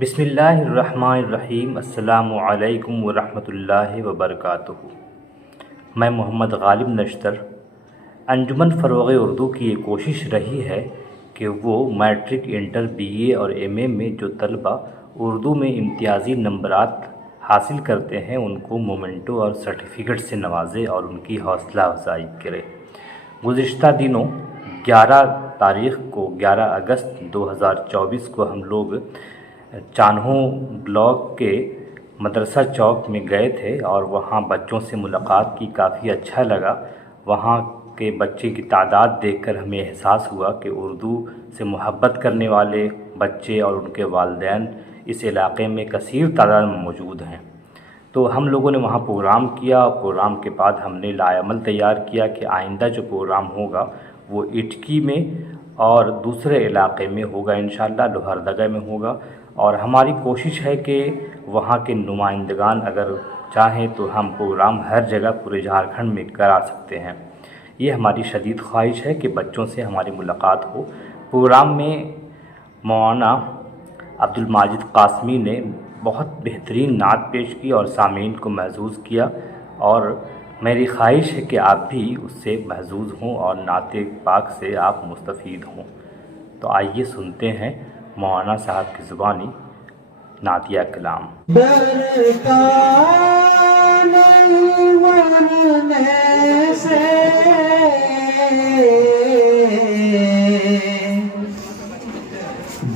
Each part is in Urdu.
بسم اللہ الرحمن الرحیم۔ السلام علیکم ورحمۃ اللہ وبرکاتہ۔ میں محمد غالب نشتر۔ انجمن فروغ اردو کی یہ کوشش رہی ہے کہ وہ میٹرک، انٹر، بی اے اور ایم اے میں جو طلبہ اردو میں امتیازی نمبرات حاصل کرتے ہیں ان کو مومنٹو اور سرٹیفکیٹ سے نوازے اور ان کی حوصلہ افزائی کرے۔ گزشتہ دنوں 11 اگست 2024 کو ہم لوگ چانہو بلاک کے مدرسہ چوک میں گئے تھے اور وہاں بچوں سے ملاقات کی، کافی اچھا لگا۔ وہاں کے بچے کی تعداد دیکھ کر ہمیں احساس ہوا کہ اردو سے محبت کرنے والے بچے اور ان کے والدین اس علاقے میں کثیر تعداد میں موجود ہیں۔ تو ہم لوگوں نے وہاں پروگرام کیا اور پروگرام کے بعد ہم نے لائحہ عمل تیار کیا کہ آئندہ جو پروگرام ہوگا وہ اٹکی میں اور دوسرے علاقے میں ہوگا، انشاءاللہ لوہردگہ میں ہوگا۔ اور ہماری کوشش ہے کہ وہاں کے نمائندگان اگر چاہیں تو ہم پروگرام ہر جگہ پورے جھارکھنڈ میں کرا سکتے ہیں۔ یہ ہماری شدید خواہش ہے کہ بچوں سے ہماری ملاقات ہو۔ پروگرام میں مولانا عبدالماجد قاسمی نے بہت بہترین نعت پیش کی اور سامعین کو محظوظ کیا، اور میری خواہش ہے کہ آپ بھی اس سے محظوظ ہوں اور نعت پاک سے آپ مستفید ہوں۔ تو آئیے سنتے ہیں مولانا صاحب کی زبانی نعتیہ کلام۔ ڈرتا نہیں مرنے سے،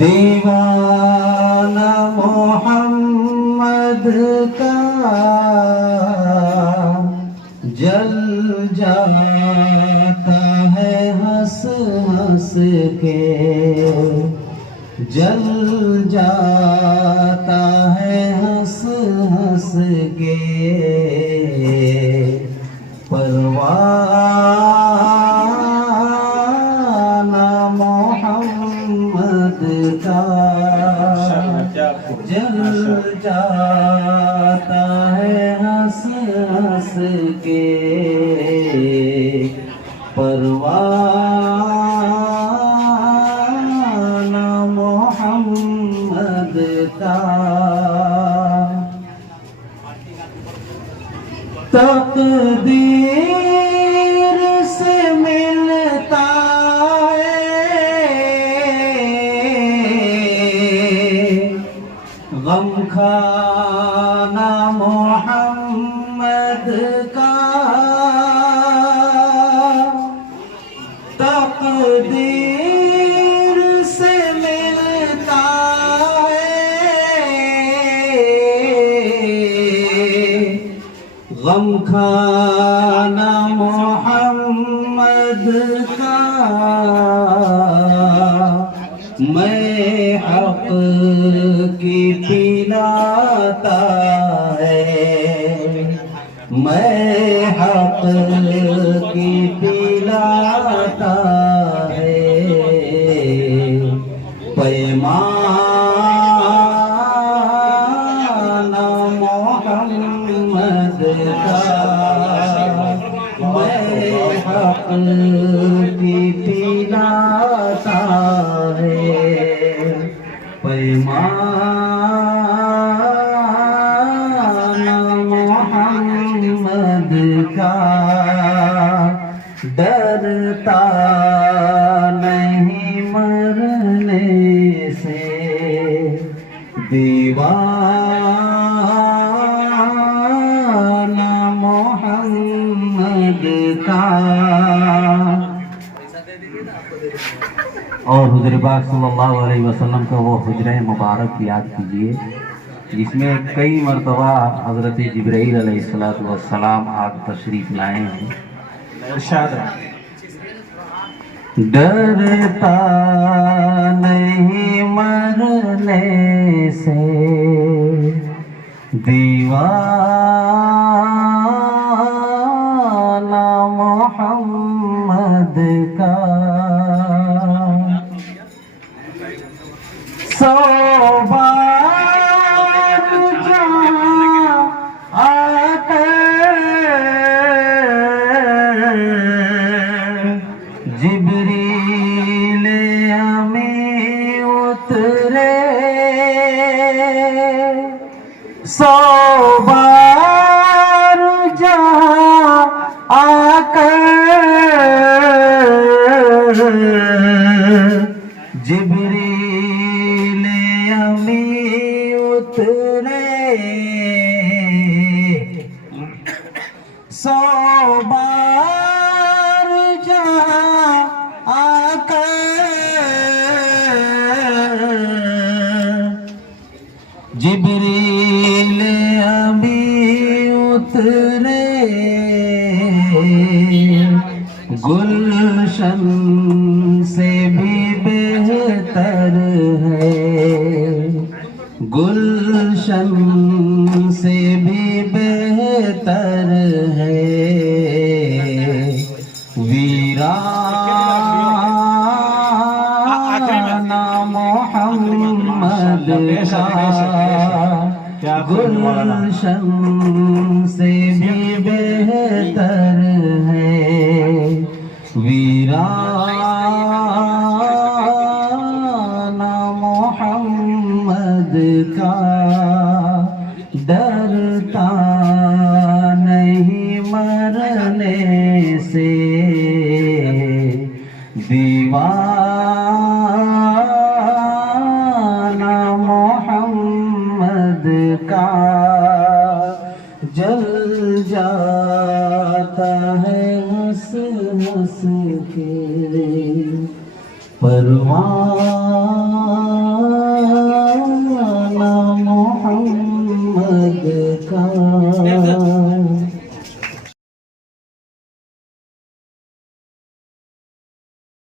دیوانہ محمد کا جل جاتا ہے ہنس ہنس کے، جل جاتا ہے ہنس ہنس کے، پروانہ محمد کا جل جاتا ہے ہنس ہنس کے، پروانہ محمد کا۔ تقدیر سے ملتا ہے غم کھانا محمد کا، تقدیر سے ملتا ہے غم کھانا محمد کا، میں حق کی پلاتا ہے، میں حق کی پلاتا ہے، پیمانہ محمد کا، میں حق کی پلاتا ہے، پیمانہ محمد کا۔ ڈرتا نہیں مرنے سے، دیوانہ محمد کا۔ اور حضور پاک صلی اللہ علیہ وسلم کا وہ حجرہ مبارک یاد کیجئے جس میں کئی مرتبہ حضرت جبرائیل علیہ السلام آپ تشریف لائے ہیں۔ ارشاد ہے، ڈرتا نہیں مرنے سے، دیوانہ محمد کا، سو بار جہاں آتے جبریل امی اترے، جبریل امی اترے 100 بار جہاں آ کر جبریل امی اترے گلشن سے بھی بہتر ہے، گلشن سے بھی بہتر ہے، ویرانہ محمد کا گلشن سے بھی بہتر ہے، ویرانہ محمد کا ڈرتا نہیں مرنے سے، دیوانہ محمد کا جل جاتا ہے ہنس ہنس کے، پروان